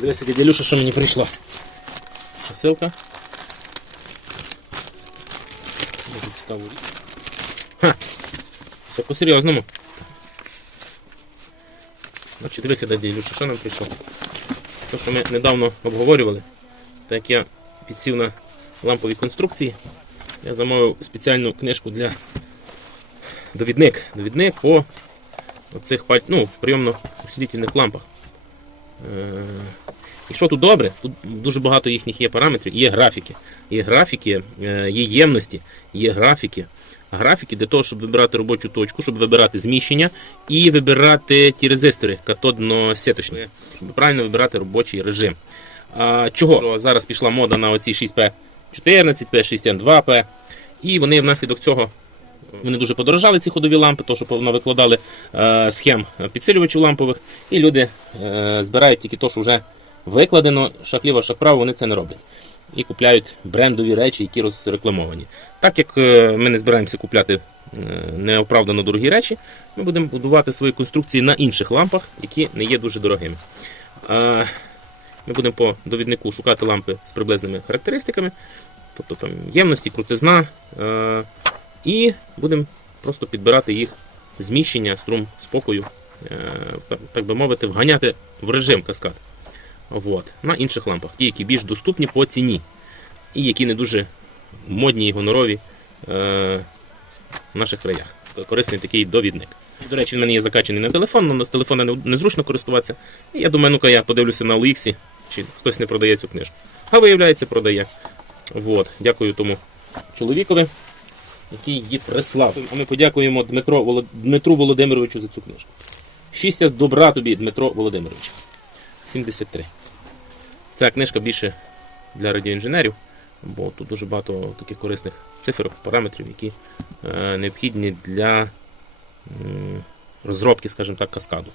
Дивися, дядя Люша, що мені прийшло. Посилка. Дуже цікаво. Ха! Все по-серйозному. Значить, дивися, дядя Люша, що нам прийшло. Те, що ми недавно обговорювали, так як я підсів на лампові конструкції, я замовив спеціальну книжку для довідник. Довідник по паль- ну, прийомно-усилительних лампах. І що тут добре? Тут дуже багато їхніх є параметрів, є графіки. Є графіки, е, є ємності, є графіки. Графіки для того, щоб вибирати робочу точку, щоб вибирати зміщення і вибирати ті резистори катодно-сіточні, щоб правильно вибирати робочий режим. А, чого? Що зараз пішла мода на оці 6P14, P6N2P, і вони внаслідок цього вони дуже подорожали ці ходові лампи, тому що викладали е, схем підсилювачів лампових, і люди е, збирають тільки то, що вже викладено, шаг ліво, шаг право, вони це не роблять. І купляють брендові речі, які розрекламовані. Так як е, ми не збираємося купляти е, неоправдано дорогі речі, ми будемо будувати свої конструкції на інших лампах, які не є дуже дорогими. Ми будемо по довіднику шукати лампи з приблизними характеристиками, тобто там ємності, крутизна. е, І будемо просто підбирати їх зміщення, струм спокою, так би мовити, вганяти в режим каскад. От, на інших лампах, ті, які більш доступні по ціні, і які не дуже модні і гонорові е, в наших краях. Корисний такий довідник. До речі, він в мене є закачаний на телефон, але з телефона незручно користуватися. І я думаю, ну-ка я подивлюся на OLX, чи хтось не продає цю книжку. А виявляється, продає. От, дякую тому чоловікові, який її прислав. А ми подякуємо Дмитро, Дмитру Володимировичу за цю книжку. Щастя добра тобі, Дмитро Володимирович. 73. Ця книжка більше для радіоінженерів, бо тут дуже багато таких корисних цифр, параметрів, які е, необхідні для розробки, скажімо так, каскаду.